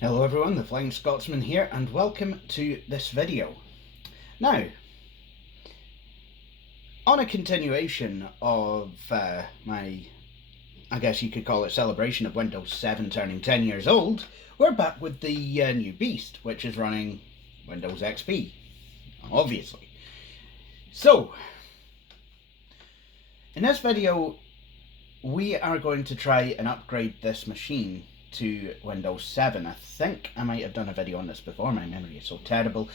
Hello everyone, the Flying Scotsman here, and welcome to this video. Now, on a continuation of my, I guess you could call it, celebration of Windows 7 turning 10 years old, we're back with the new beast, which is running Windows XP, obviously. So, in this video, we are going to try and upgrade this machine to Windows 7. I think I might have done a video on this before. My memory is so terrible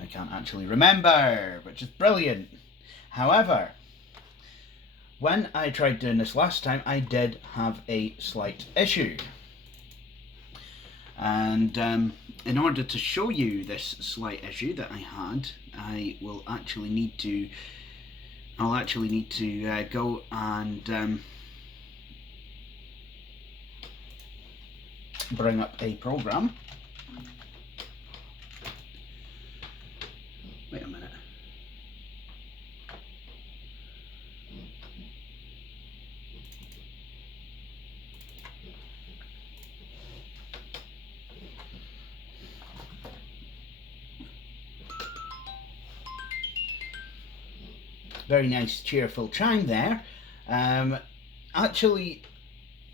I can't actually remember, which is brilliant. However, when I tried doing this last time, I did have a slight issue. And in order to show you this slight issue that I had, I'll actually need to go and bring up a program. Wait a minute. Very nice cheerful chime there. Actually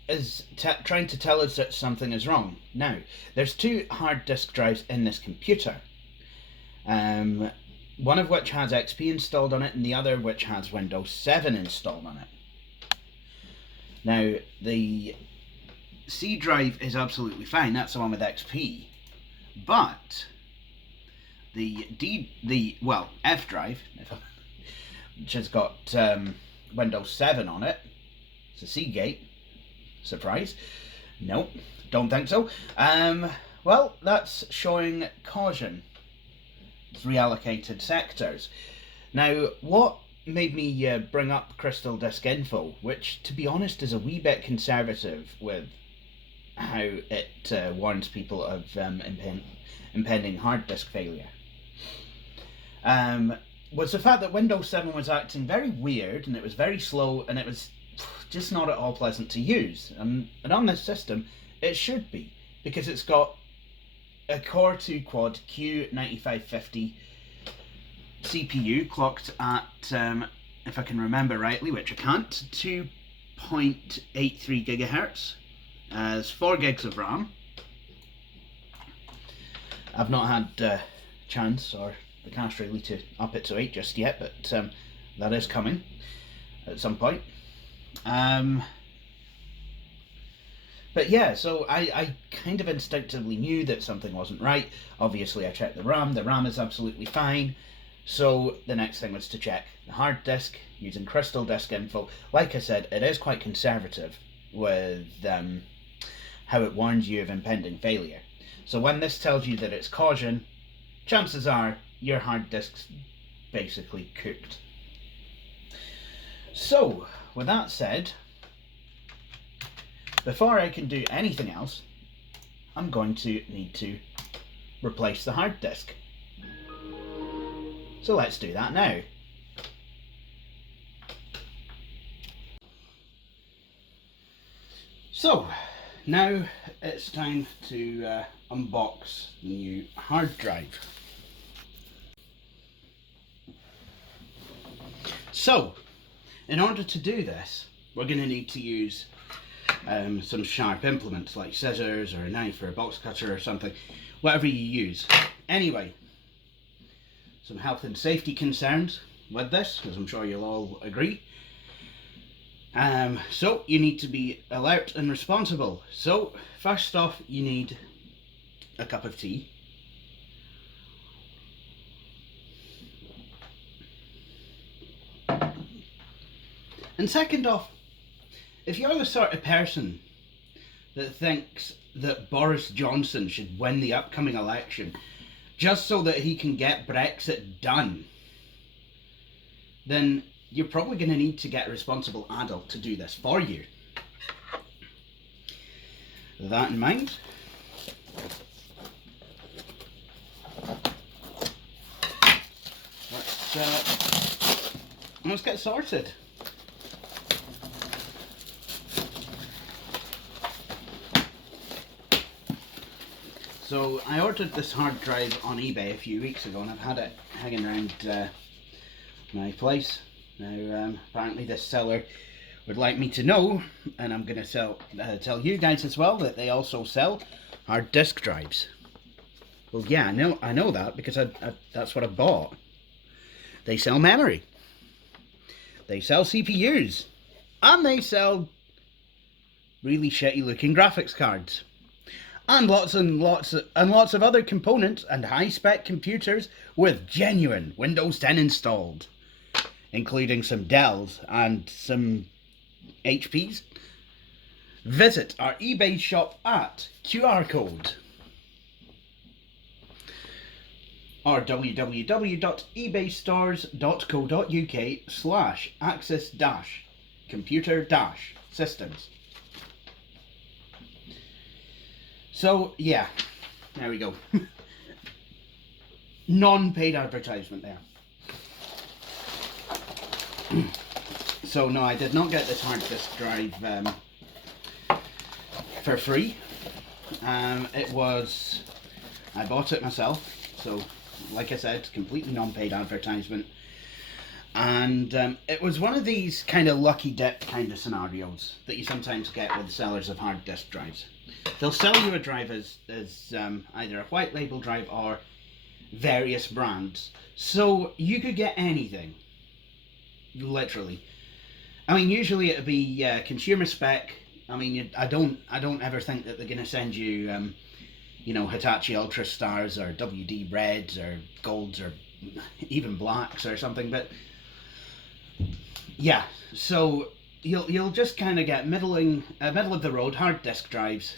is trying to tell us that something is wrong. Now, there's two hard disk drives in this computer. One of which has XP installed on it and the other which has Windows 7 installed on it. Now, the C drive is absolutely fine, that's the one with XP. But the F drive, which has got Windows 7 on it, it's a Seagate. Surprise. Nope, don't think so. Well, that's showing caution. It's reallocated sectors. Now, what made me bring up Crystal Disk Info, which, to be honest, is a wee bit conservative with how it warns people of impending hard disk failure, was the fact that Windows 7 was acting very weird, and it was very slow, and it was just not at all pleasant to use. And on this system, it should be, because it's got a Core 2 Quad Q9550 CPU clocked at, if I can remember rightly, which I can't, 2.83 gigahertz, has 4 gigs of RAM. I've not had chance or the cash really to up it to 8 just yet, but that is coming at some point. But yeah, so I kind of instinctively knew that something wasn't right. Obviously I checked the RAM is absolutely fine. So the next thing was to check the hard disk using Crystal Disk Info. Like I said, it is quite conservative with how it warns you of impending failure. So when this tells you that it's caution, chances are your hard disk's basically cooked. So, with that said, before I can do anything else, I'm going to need to replace the hard disk. So let's do that now. So, now it's time to unbox the new hard drive. So, in order to do this, we're going to need to use some sharp implements like scissors or a knife or a box cutter or something, whatever you use. Anyway, some health and safety concerns with this, as I'm sure you'll all agree. So you need to be alert and responsible. So first off, you need a cup of tea. And second off, if you're the sort of person that thinks that Boris Johnson should win the upcoming election just so that he can get Brexit done, then you're probably going to need to get a responsible adult to do this for you. With that in mind, let's get sorted. So I ordered this hard drive on eBay a few weeks ago, and I've had it hanging around my place. Now, apparently this seller would like me to know, and I'm going to tell you guys as well, that they also sell hard disk drives. Well, yeah, I know that because that's what I bought. They sell memory. They sell CPUs. And they sell really shitty looking graphics cards. And lots of other components and high-spec computers with genuine Windows 10 installed, including some Dells and some HPs. Visit our eBay shop at QR code or www.ebaystores.co.uk/access-computer-systems. So, yeah, there we go. Non-paid advertisement there. So, no, I did not get this hard disk drive for free. I bought it myself, so, like I said, completely non-paid advertisement. And it was one of these kind of lucky dip kind of scenarios that you sometimes get with sellers of hard disk drives. They'll sell you a drive as either a white label drive or various brands. So you could get anything, literally. I mean, usually it'll be consumer spec. I mean, I don't ever think that they're going to send you, Hitachi Ultra Stars or WD Reds or Golds or even Blacks or something. But yeah, so you'll just kind of get middle of the road hard disk drives,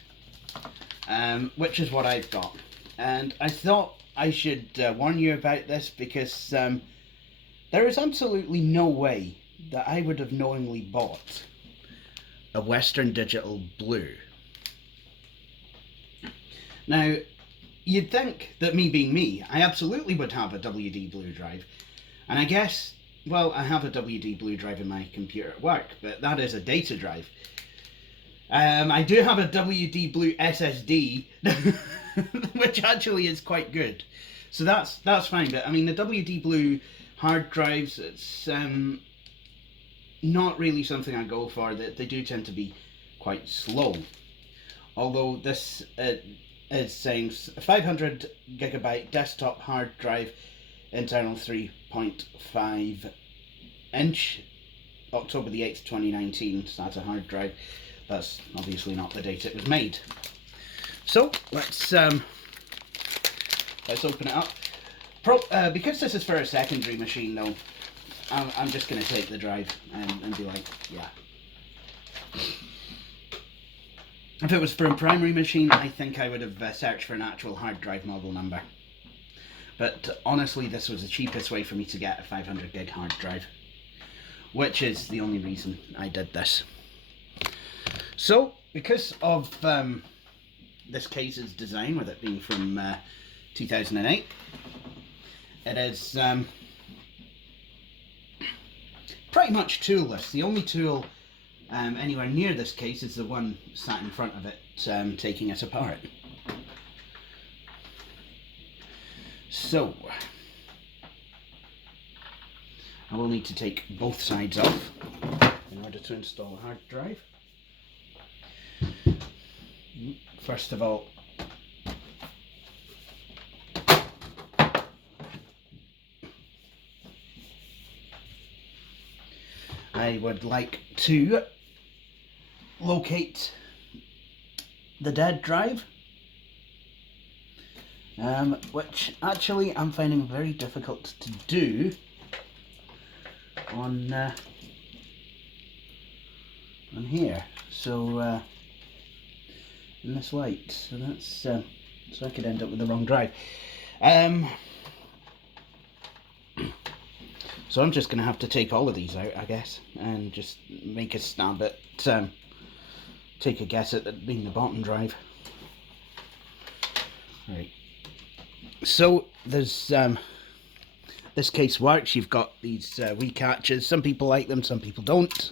which is what I've got. And I thought I should warn you about this because there is absolutely no way that I would have knowingly bought a Western Digital Blue. Now, you'd think that me being me, I absolutely would have a WD Blue drive. And I guess, well, I have a WD Blue drive in my computer at work, but that is a data drive. I do have a WD Blue SSD, which actually is quite good. So that's fine. But I mean, the WD Blue hard drives, it's not really something I go for. They do tend to be quite slow. Although this is saying 500 gigabyte desktop hard drive, internal 3.5 inch, October the 8th, 2019, SATA hard drive. That's obviously not the date it was made. So let's open it up. Because this is for a secondary machine though, I'm just going to take the drive and be like, yeah. If it was for a primary machine, I think I would have searched for an actual hard drive model number. But honestly, this was the cheapest way for me to get a 500 gig hard drive, which is the only reason I did this. So, because of this case's design, with it being from 2008, it is pretty much toolless. The only tool anywhere near this case is the one sat in front of it, taking it apart. So, I will need to take both sides off in order to install a hard drive. First of all, I would like to locate the dead drive, which actually I'm finding very difficult to do on here. So in this light, so that's so I could end up with the wrong drive. So I'm just going to have to take all of these out, I guess, and just make a stab at, take a guess at it being the bottom drive. Right. So there's, this case works. You've got these wee catches. Some people like them, some people don't.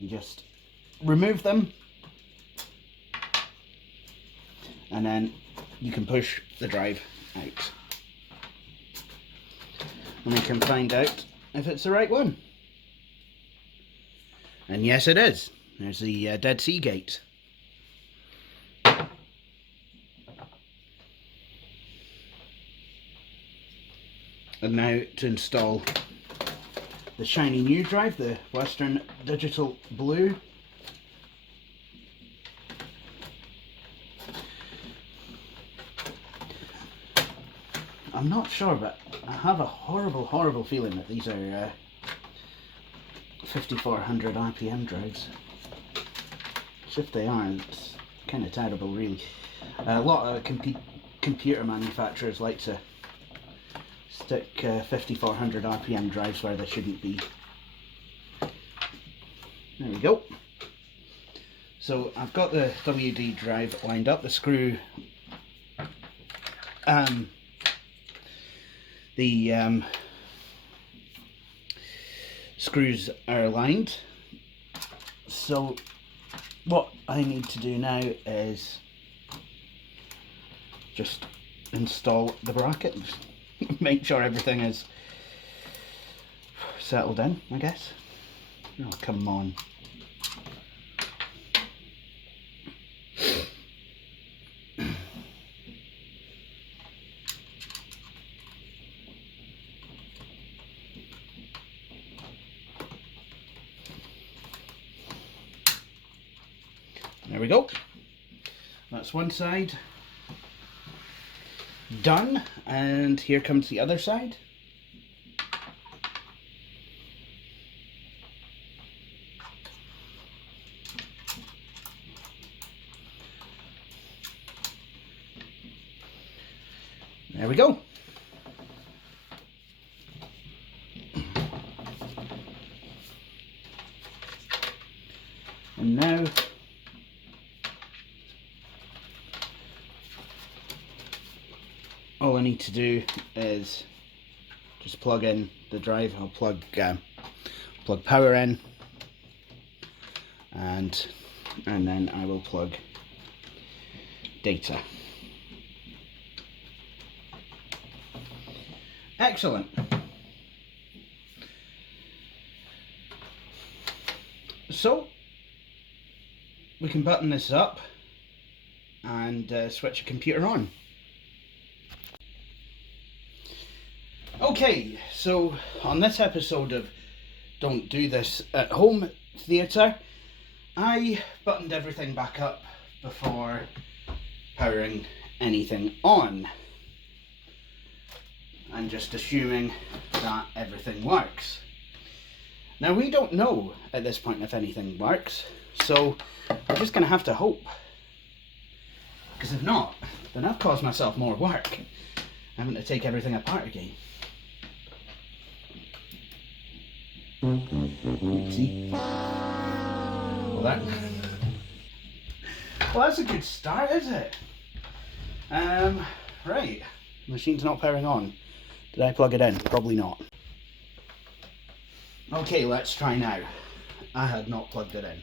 You just remove them, and then you can push the drive out. And we can find out if it's the right one. And yes, it is. There's the Dead Sea Gate. And now to install the shiny new drive, the Western Digital Blue. I'm not sure, but I have a horrible feeling that these are 5400 RPM drives. So if they are, it's kind of terrible, really. A lot of computer manufacturers like to stick 5400 RPM drives where they shouldn't be. There we go. So I've got the WD drive lined up, the screw, screws are aligned. So what I need to do now is just install the bracket, make sure everything is settled in, I guess. Oh, come on. There we go. That's one side done, and here comes the other side. There we go. And now all I need to do is just plug in the drive. I'll plug power in, and then I will plug data. Excellent. So we can button this up and switch a computer on. Okay, so on this episode of Don't Do This at Home Theatre, I buttoned everything back up before powering anything on. I'm just assuming that everything works. Now, we don't know at this point if anything works, so we're just going to have to hope. Because if not, then I've caused myself more work, having to take everything apart again. See? Well, that's a good start, is it? Right. Machine's not powering on. Did I plug it in? Probably not. Okay, let's try now. I had not plugged it in.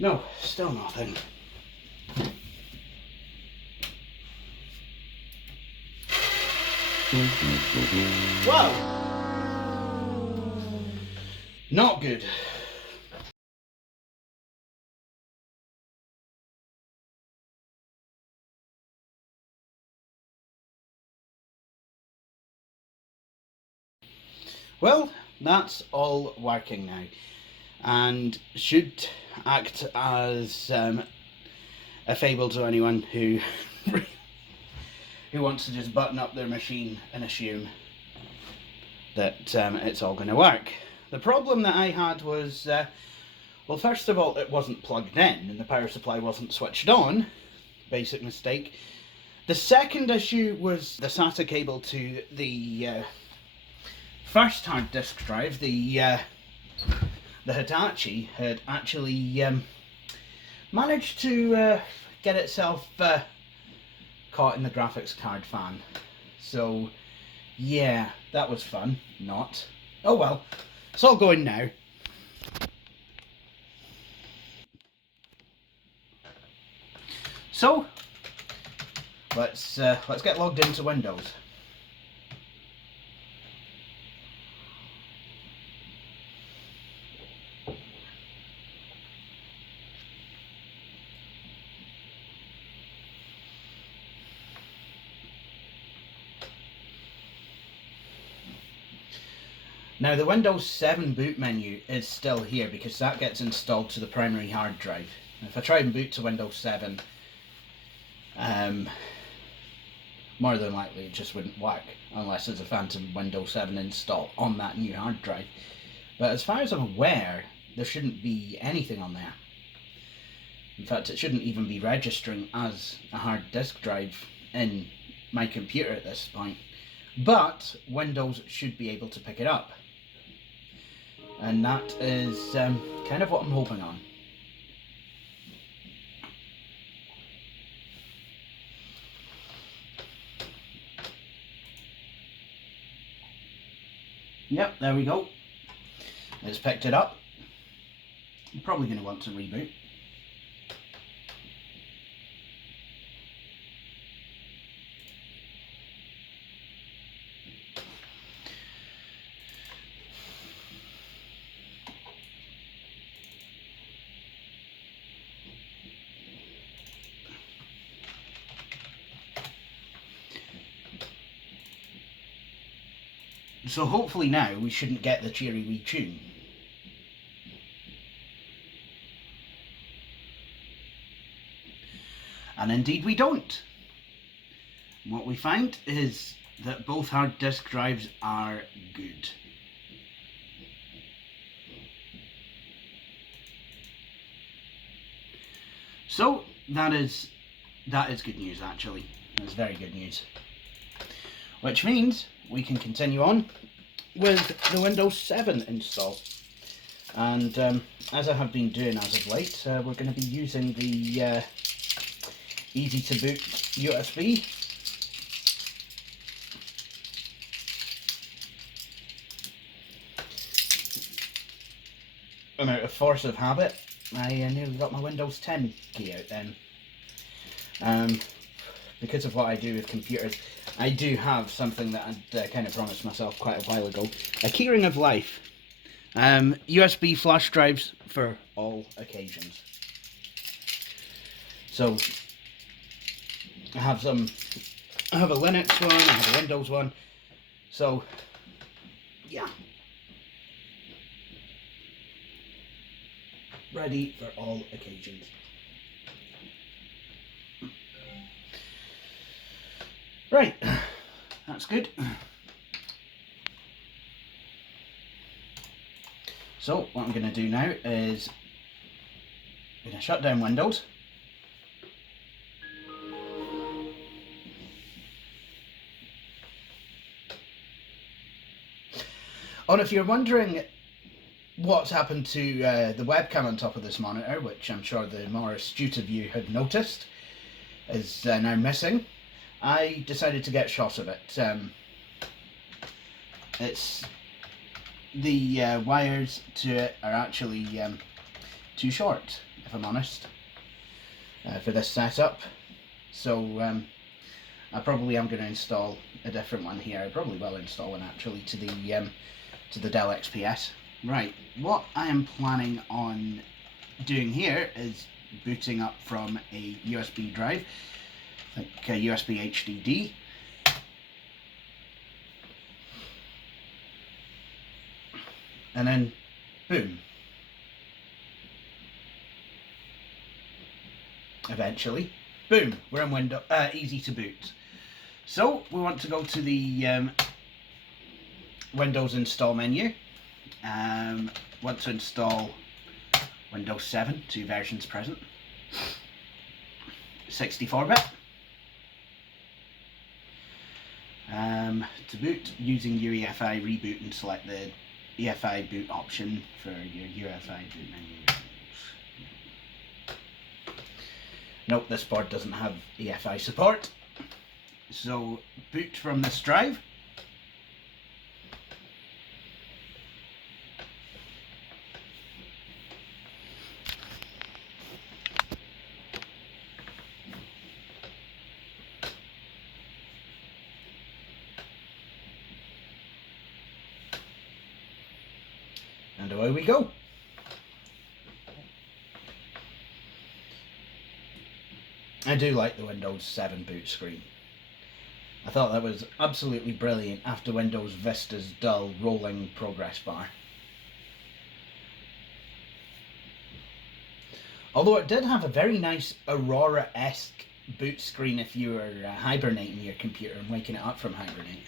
No, still nothing. Wow! Not good. Well, that's all working now, and should act as a fable to anyone who who wants to just button up their machine and assume that it's all going to work. The problem that I had was, well, first of all, it wasn't plugged in and the power supply wasn't switched on. Basic mistake. The second issue was the SATA cable to the first hard disk drive. The Hitachi had actually managed to get itself caught in the graphics card fan. So yeah, that was fun. Not. Oh well, it's all going now. So let's get logged into Windows. Now the Windows 7 boot menu is still here because that gets installed to the primary hard drive. If I try and boot to Windows 7, more than likely it just wouldn't work unless there's a phantom Windows 7 install on that new hard drive. But as far as I'm aware, there shouldn't be anything on there. In fact, it shouldn't even be registering as a hard disk drive in my computer at this point. But Windows should be able to pick it up. And that is kind of what I'm hoping on. Yep, there we go. It's picked it up. I'm probably going to want to reboot. So hopefully now we shouldn't get the cheery wee tune. And indeed we don't. What we find is that both hard disk drives are good. So that is good news actually. That's very good news. Which means we can continue on with the Windows 7 install. And as I have been doing as of late, we're going to be using the easy to boot USB. And out of force of habit, I nearly got my Windows 10 key out then. Because of what I do with computers, I do have something that I'd kind of promised myself quite a while ago. A keyring of life. USB flash drives for all occasions. So, I have a Linux one, I have a Windows one. So, yeah. Ready for all occasions. Right, that's good. So what I'm going to do now is I'm going to shut down Windows. Oh, and if you're wondering what's happened to the webcam on top of this monitor, which I'm sure the more astute of you have noticed is now missing, I decided to get shots of it. It's the wires to it are actually too short, if I'm honest, for this setup. So I probably am going to install a different one here. I probably will install one actually to the Dell XPS. Right, what I am planning on doing here is booting up from a USB drive, like a USB HDD. And then, boom. Eventually, boom, we're in Windows, easy to boot. So, we want to go to the Windows install menu. Want to install Windows 7, 2 versions present. 64-bit. To boot, using your EFI reboot and select the EFI boot option for your UEFI boot menu. Nope, this board doesn't have EFI support. So boot from this drive. And away we go. I do like the Windows 7 boot screen. I thought that was absolutely brilliant after Windows Vista's dull rolling progress bar. Although it did have a very nice Aurora-esque boot screen if you were hibernating your computer and waking it up from hibernate.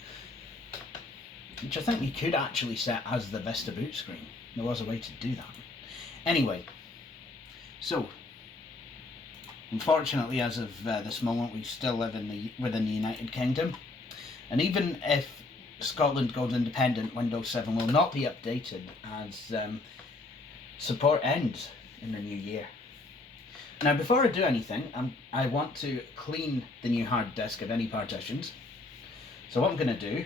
Which I think you could actually set as the Vista boot screen. There was a way to do that. Anyway, so unfortunately, as of this moment, we still live within the United Kingdom, and even if Scotland goes independent, Windows 7 will not be updated as support ends in the new year. Now, before I do anything, I want to clean the new hard disk of any partitions. So what I'm going to do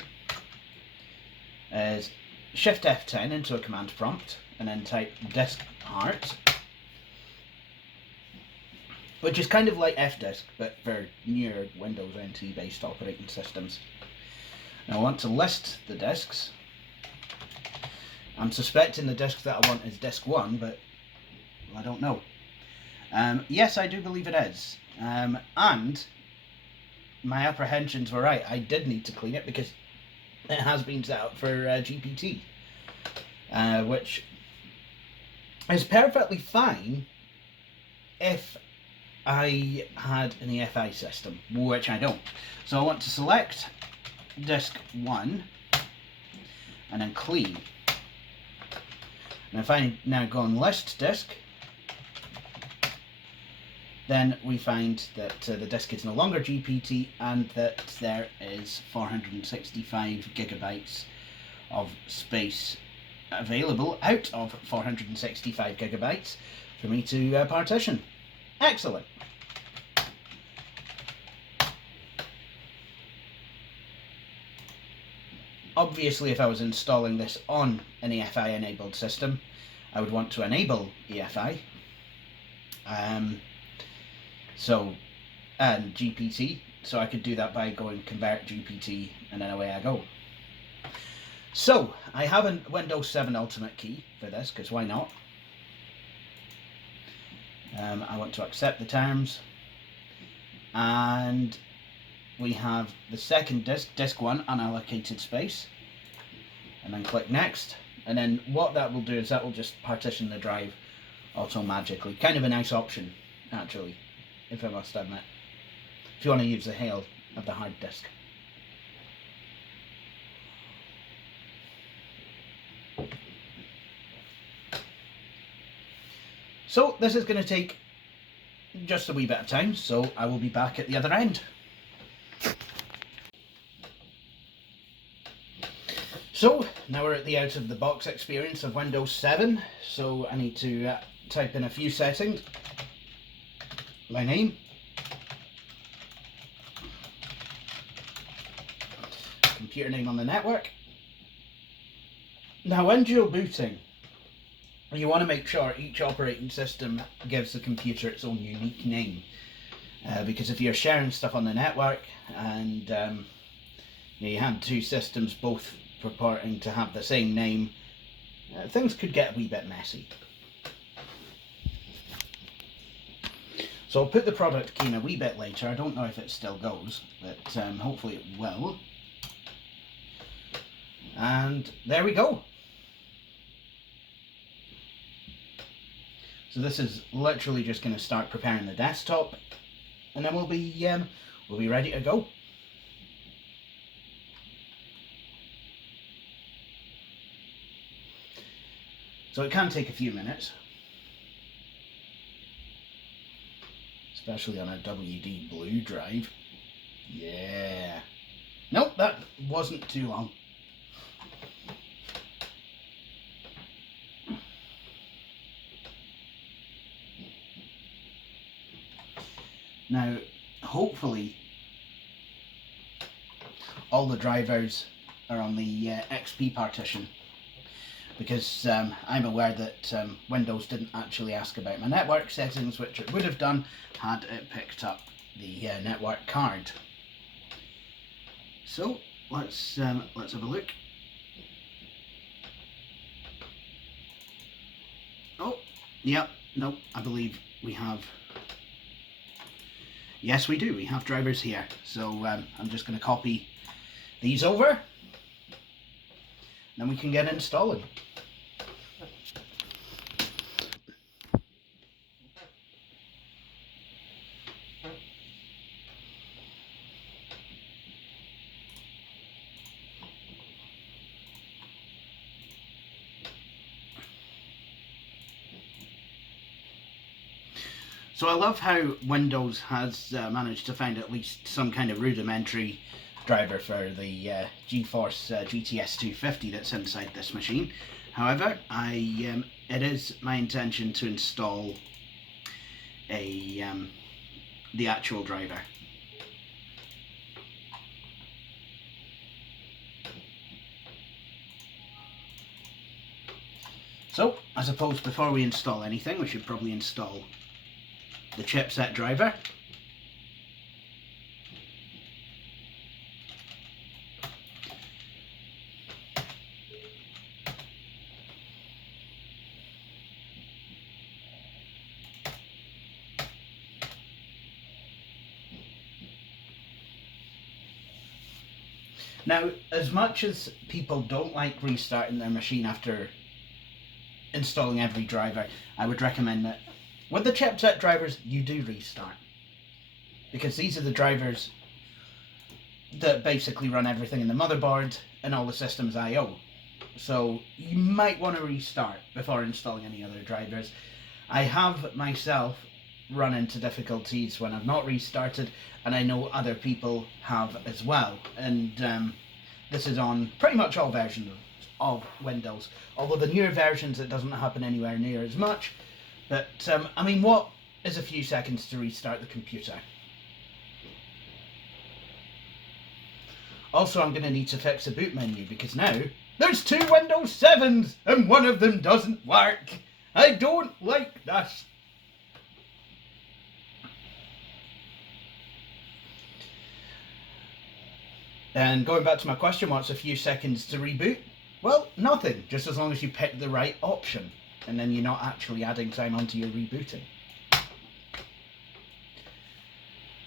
is Shift F10 into a command prompt and then type disk heart, which is kind of like Fdisk but for newer Windows NT based operating systems. Now I want to list the disks. I'm suspecting the disk that I want is disk 1, but well, I don't know. Yes, I do believe it is. And my apprehensions were right. I did need to clean it because it has been set up for GPT, which is perfectly fine if I had an EFI system, which I don't. So I want to select disk 1 and then clean. And if I now go and list disk, then we find that the disk is no longer GPT and that there is 465 gigabytes of space available out of 465 gigabytes for me to partition. Excellent. Obviously, if I was installing this on an EFI enabled system, I would want to enable EFI. And GPT, so I could do that by going convert GPT and then away I go. So I have a Windows 7 Ultimate key for this, because why not? I want to accept the terms, and we have the second disk 1 unallocated space, and then click next, and then what that will do is that will just partition the drive auto magically. Kind of a nice option actually, if I must admit, if you want to use the hail of the hard disk. So this is going to take just a wee bit of time, so I will be back at the other end. So now we're at the out of the box experience of Windows 7, so I need to type in a few settings. My name, computer name on the network. Now when dual booting, you want to make sure each operating system gives the computer its own unique name, because if you're sharing stuff on the network and you had two systems both purporting to have the same name, things could get a wee bit messy. So I'll put the product key in a wee bit later. I don't know if it still goes, but hopefully it will. And there we go. So this is literally just going to start preparing the desktop, and then we'll be ready to go. So it can take a few minutes, especially on a WD Blue drive. Yeah. Nope, that wasn't too long. Now, hopefully, all the drivers are on the XP partition, because I'm aware that Windows didn't actually ask about my network settings, which it would have done had it picked up the network card. So let's have a look. Yep, no, I believe we have. Yes, we do. We have drivers here. So I'm just going to copy these over. Then we can get installing. So I love how Windows has managed to find at least some kind of rudimentary driver for the GeForce GTS 250 that's inside this machine. However, it is my intention to install the actual driver. So, I suppose before we install anything, we should probably install the chipset driver. Now, as much as people don't like restarting their machine after installing every driver, I would recommend that with the chipset drivers, you do restart. Because these are the drivers that basically run everything in the motherboard and all the system's I/O. So you might want to restart before installing any other drivers. I have myself run into difficulties when I've not restarted, and I know other people have as well. And this is on pretty much all versions of Windows. Although the newer versions, it doesn't happen anywhere near as much. But, I mean, what is a few seconds to restart the computer? Also, I'm going to need to fix the boot menu, because now there's 2 Windows 7s and one of them doesn't work. I don't like this. And going back to my question, what's a few seconds to reboot? Well, nothing, just as long as you pick the right option. And then you're not actually adding time onto your rebooting.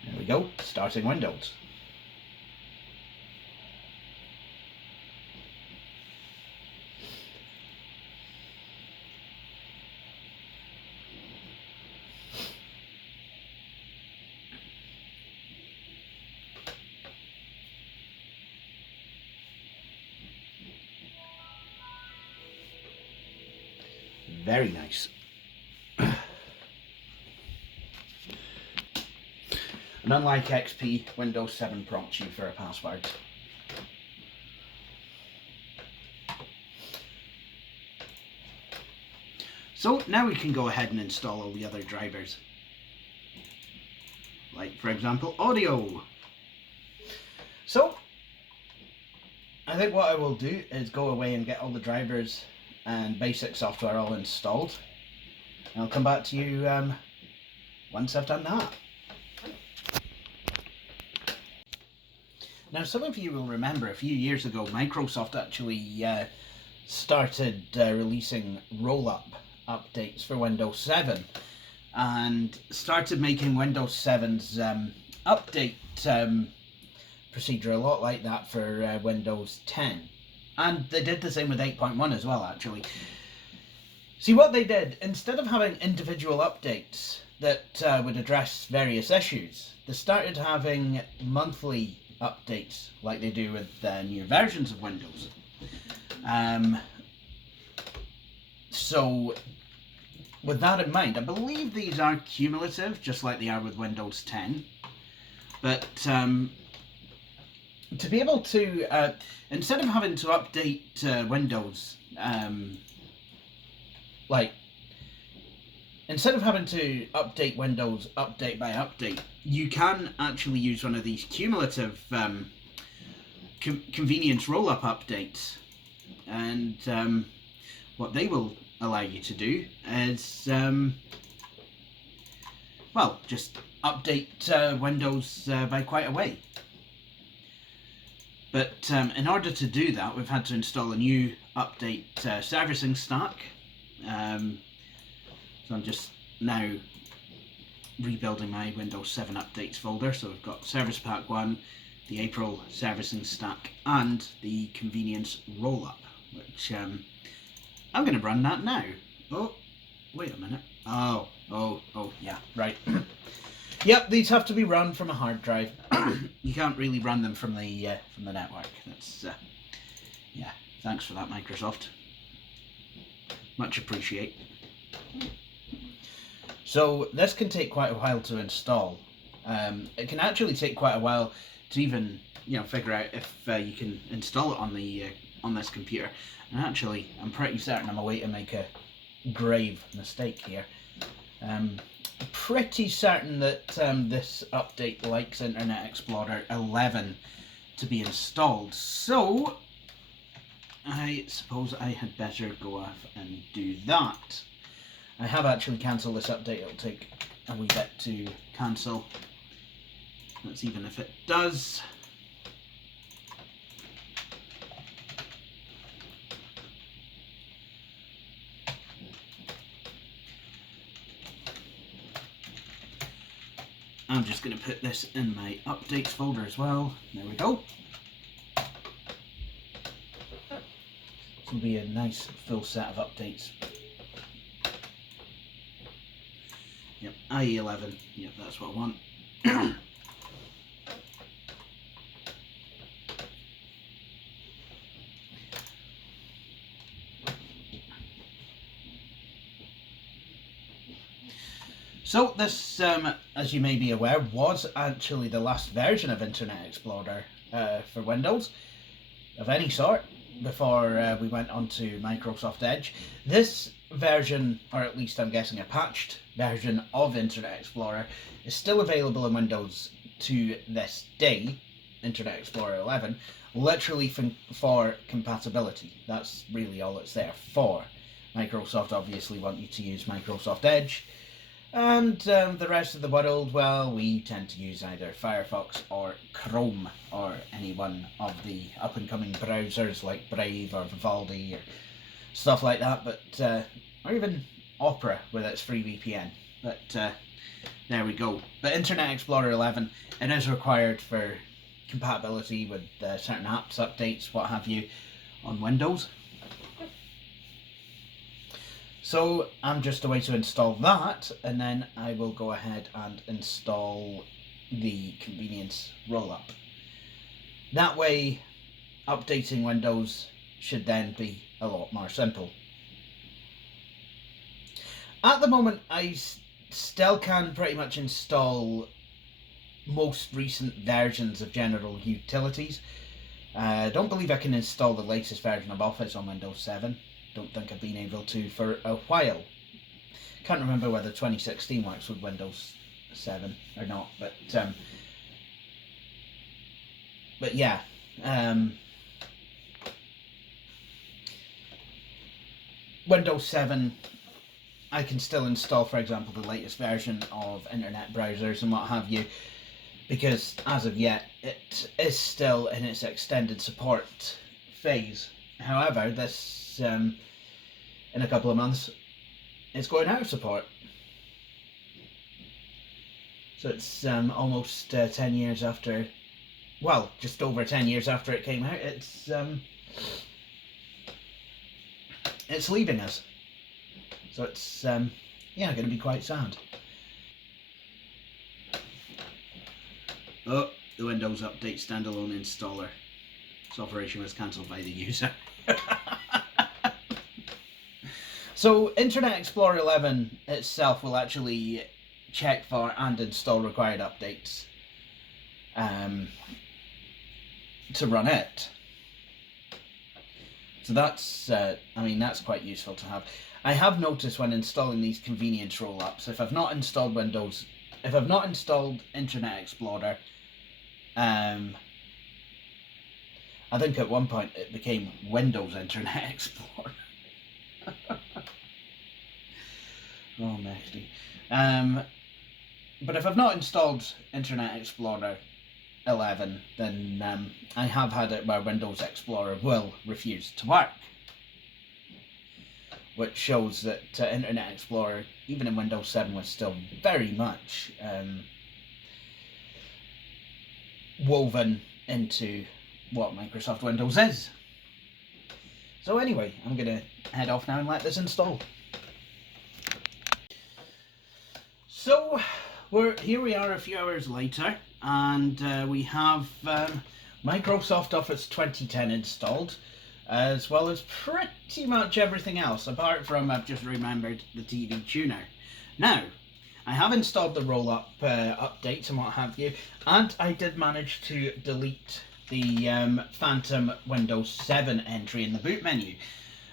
There we go, starting Windows. Very nice. And unlike XP, Windows 7 prompts you for a password. So now we can go ahead and install all the other drivers. Like, for example, audio. So, I think what I will do is go away and get all the drivers and basic software all installed. And I'll come back to you once I've done that. Now, some of you will remember a few years ago, Microsoft actually started releasing roll-up updates for Windows 7 and started making Windows 7's update procedure a lot like that for Windows 10. And they did the same with 8.1 as well, actually. See, what they did, instead of having individual updates that would address various issues, they started having monthly updates like they do with new versions of Windows. So, with that in mind, I believe these are cumulative, just like they are with Windows 10. But to be able to, instead of having to update Windows, instead of having to update Windows update by update, you can actually use one of these cumulative convenience roll-up updates. And what they will allow you to do is, well, just update Windows by quite a way. But in order to do that, we've had to install a new update servicing stack. So I'm just now rebuilding my Windows 7 updates folder. So we've got Service Pack 1, the April servicing stack, and the convenience roll-up, which I'm going to run that now. Oh, wait a minute. Oh, yeah, right. Yep, these have to be run from a hard drive. You can't really run them from the network. That's yeah. Thanks for that, Microsoft. Much appreciate. So this can take quite a while to install. It can actually take quite a while to even figure out if you can install it on this computer. And actually, I'm pretty certain I'm away to make a grave mistake here. Pretty certain that this update likes Internet Explorer 11 to be installed. So I suppose I had better go off and do that. I have actually cancelled this update. It'll take a wee bit to cancel. Let's even if it does. I'm just going to put this in my updates folder as well. There we go. This will be a nice full set of updates. Yep, IE11. Yep, that's what I want. So this, as you may be aware, was actually the last version of Internet Explorer for Windows of any sort before we went on to Microsoft Edge. This version, or at least I'm guessing a patched version of Internet Explorer, is still available in Windows to this day, Internet Explorer 11, literally for compatibility. That's really all it's there for. Microsoft obviously want you to use Microsoft Edge. And the rest of the world, well, we tend to use either Firefox or Chrome or any one of the up-and-coming browsers like Brave or Vivaldi or stuff like that, but or even Opera with its free VPN. But there we go. But Internet Explorer 11, it is required for compatibility with certain apps, updates, what have you, on Windows. So I'm just away to install that, and then I will go ahead and install the convenience roll-up. That way, updating Windows should then be a lot more simple. At the moment, I still can pretty much install most recent versions of general utilities. I don't believe I can install the latest version of Office on Windows 7. Don't think I've been able to for a while. Can't remember whether 2016 works with Windows 7 or not, but yeah. Windows 7, I can still install, for example, the latest version of internet browsers and what have you, because as of yet it is still in its extended support phase. However, this in a couple of months it's going out of support, so it's almost 10 years after, well, just over 10 years after it came out, it's leaving us. So it's yeah, going to be quite sad. Oh, the Windows Update standalone installer. This operation was cancelled by the user. So Internet Explorer 11 itself will actually check for and install required updates to run it. So that's, I mean, that's quite useful to have. I have noticed when installing these convenience roll-ups, if I've not installed Internet Explorer, I think at one point it became Windows Internet Explorer. Oh, nasty. But if I've not installed Internet Explorer 11, then I have had it where Windows Explorer will refuse to work. which shows that Internet Explorer, even in Windows 7, was still very much woven into what Microsoft Windows is. So anyway, I'm going to head off now and let this install. So here we are a few hours later, and we have Microsoft Office 2010 installed, as well as pretty much everything else, apart from I've just remembered the TV tuner. Now, I have installed the roll-up updates and what have you, and I did manage to delete the Phantom Windows 7 entry in the boot menu.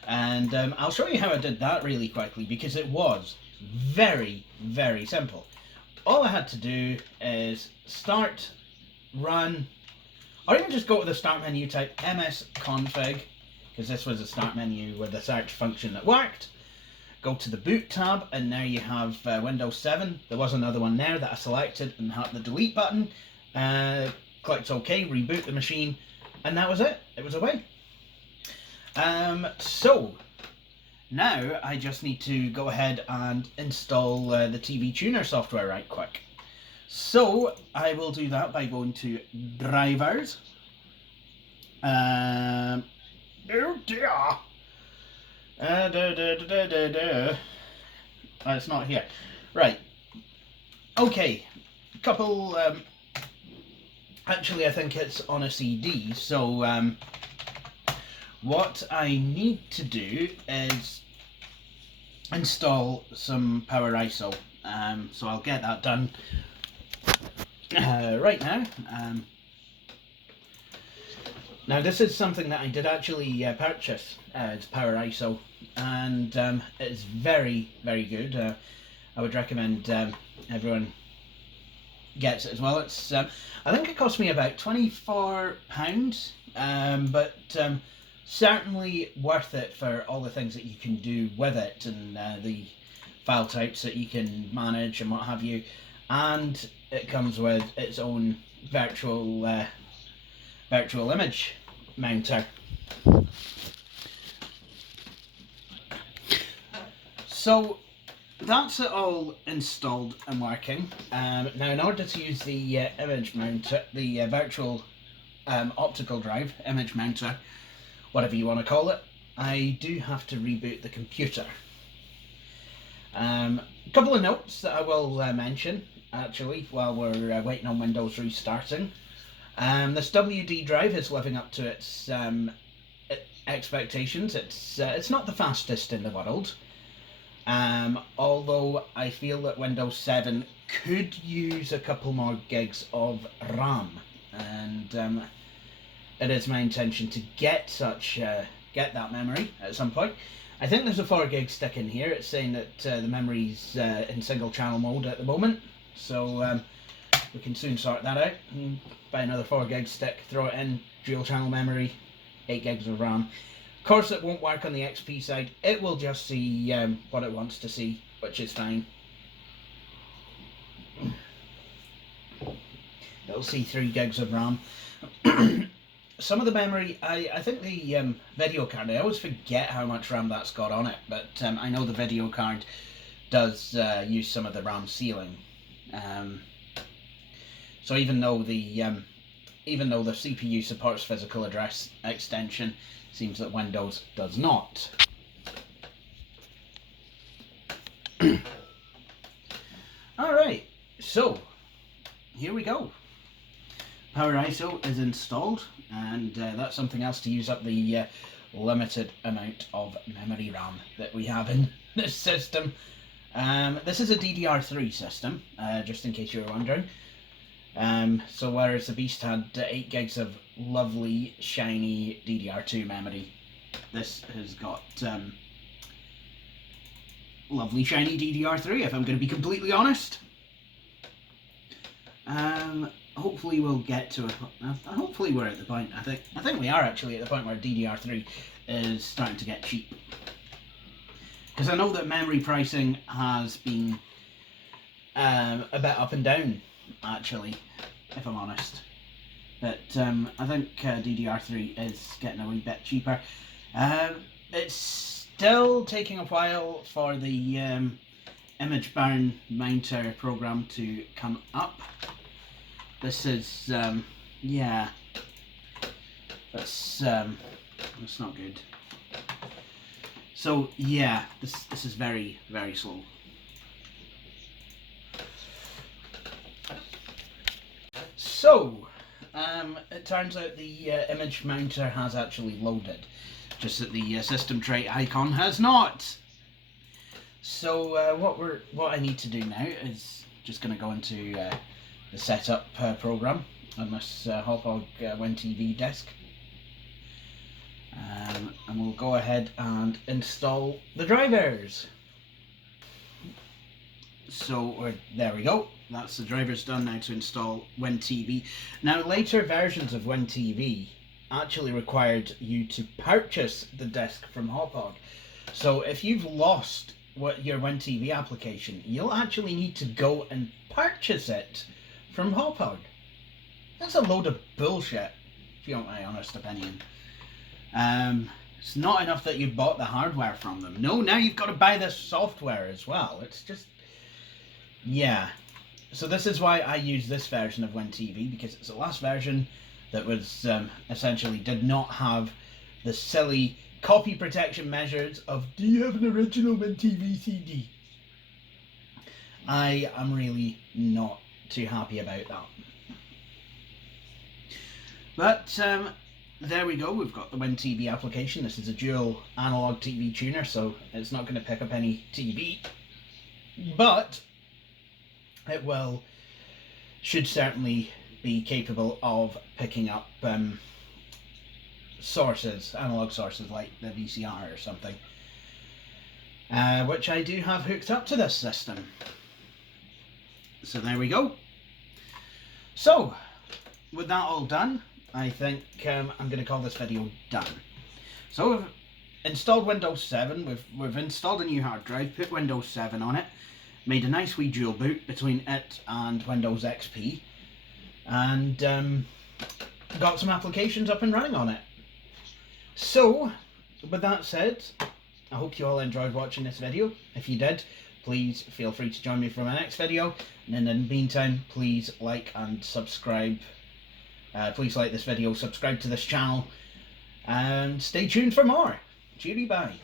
And I'll show you how I did that really quickly, because it was very, very simple. All I had to do is start, run, or even just go to the start menu, type msconfig, because this was a start menu with a search function that worked. Go to the boot tab, and there you have Windows 7. There was another one there that I selected and had the delete button. Clicked OK, reboot the machine, and that was it. It was away. So now I just need to go ahead and install the TV Tuner software right quick. So I will do that by going to Drivers. Oh dear. It's not here. Right. Okay. Couple. Actually, I think it's on a CD. So what I need to do is install some PowerISO. So I'll get that done right now. Now this is something that I did actually purchase. It's PowerISO, and it's very, very good. I would recommend everyone gets it as well. It's I think it cost me about £24, but certainly worth it for all the things that you can do with it, and the file types that you can manage and what have you. And it comes with its own virtual image mounter. So that's it all installed and working. Now, in order to use the image mounter, the virtual optical drive, image mounter, whatever you want to call it, I do have to reboot the computer. A couple of notes that I will mention, actually, while we're waiting on Windows restarting. This WD drive is living up to its expectations. It's not the fastest in the world. Although I feel that Windows 7 could use a couple more gigs of RAM, and it is my intention to get that memory at some point. I think there's a 4 gig stick in here. It's saying that the memory's in single channel mode at the moment, so we can soon sort that out. Buy another 4 gig stick, throw it in, dual channel memory, 8 gigs of RAM. Of course, it won't work on the XP side. It will just see what it wants to see, which is fine. It'll see 3 gigs of RAM. Some of the memory, I think the video card, I always forget how much RAM that's got on it, but I know the video card does use some of the RAM sealing. So even though the CPU supports physical address extension, seems that Windows does not. Alright, so here we go. PowerISO is installed, and that's something else to use up the limited amount of memory RAM that we have in this system. This is a DDR3 system, just in case you were wondering. So whereas the Beast had 8 gigs of lovely shiny DDR2 memory, this has got lovely shiny DDR3, if I'm going to be completely honest. Hopefully we'll get to hopefully we're at the point, I think we are actually at the point where DDR3 is starting to get cheap. Because I know that memory pricing has been a bit up and down, actually, if I'm honest. But I think DDR3 is getting a wee bit cheaper. It's still taking a while for the image bound mounter program to come up. This is yeah, that's not good. So yeah, this is very, very slow. So it turns out the image mounter has actually loaded, just that the system tray icon has not. So what I need to do now is just going to go into the setup program on this Hauppauge WinTV disc, and we'll go ahead and install the drivers. So there we go. That's the drivers done. Now to install WinTV. Now later versions of WinTV actually required you to purchase the disc from Hauppauge. So if you've lost your WinTV application, you'll actually need to go and purchase it from Hauppauge. That's a load of bullshit, if you want my honest opinion. It's not enough that you bought the hardware from them. No, now you've got to buy the software as well. It's just, yeah. So this is why I use this version of WinTV, because it's the last version that was essentially did not have the silly copy protection measures of, do you have an original WinTV CD? I am really not too happy about that. But there we go, we've got the WinTV application. This is a dual analog TV tuner, so it's not going to pick up any TV, but it should certainly be capable of picking up sources, analog sources like the VCR or something, which I do have hooked up to this system. So there we go. So with that all done, I think I'm going to call this video done. So we've installed Windows 7, we've installed a new hard drive, put Windows 7 on it, made a nice wee dual boot between it and Windows XP, and got some applications up and running on it. So with that said, I hope you all enjoyed watching this video. If you did, please feel free to join me for my next video, and in the meantime, please like and subscribe. Please like this video, subscribe to this channel, and stay tuned for more. Cheery bye.